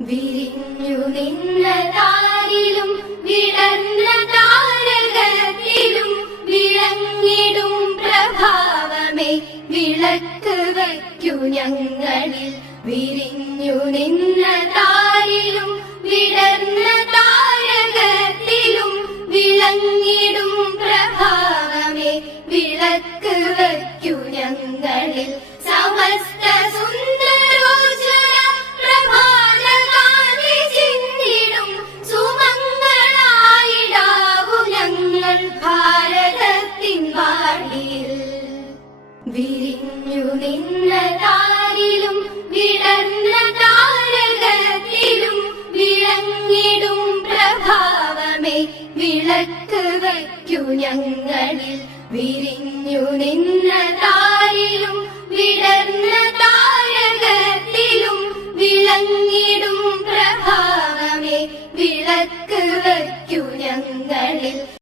വിരിഞ്ഞു നിന്ന താരിലും വിടർന്ന താരകത്തിലും വിളങ്ങിടും പ്രഭാവമേ വിളക്ക് വയ്ക്കു ഞങ്ങളിൽ. വിരിഞ്ഞു നിന്ന താരിലും വിടർന്ന താരകത്തിലും വിളങ്ങിടും പ്രഭാവമേ വിളക്ക് വയ്ക്കു ഞങ്ങളിൽ. സമസ്ത സുന്ദരോജ്വല പ്രഭാതകാന്തി ചിന്തിടും സുമംഗളായിടാവു ഞങ്ങൾ ഭാരതത്തിൻ വാടിയിൽ. വിരിഞ്ഞു നിന്ന താരിലും വിടർന്ന താരകത്തിലും വിളങ്ങിടും പ്രഭാവമേ വിളക്ക് വയ്ക്കു ഞങ്ങളിൽ. വിരിഞ്ഞു നിന്ന താരിലും വിടർന്ന താരകത്തിലും വിളങ്ങിടും പ്രഭാവമേ വിളക്ക് വയ്ക്കു ഞങ്ങളിൽ.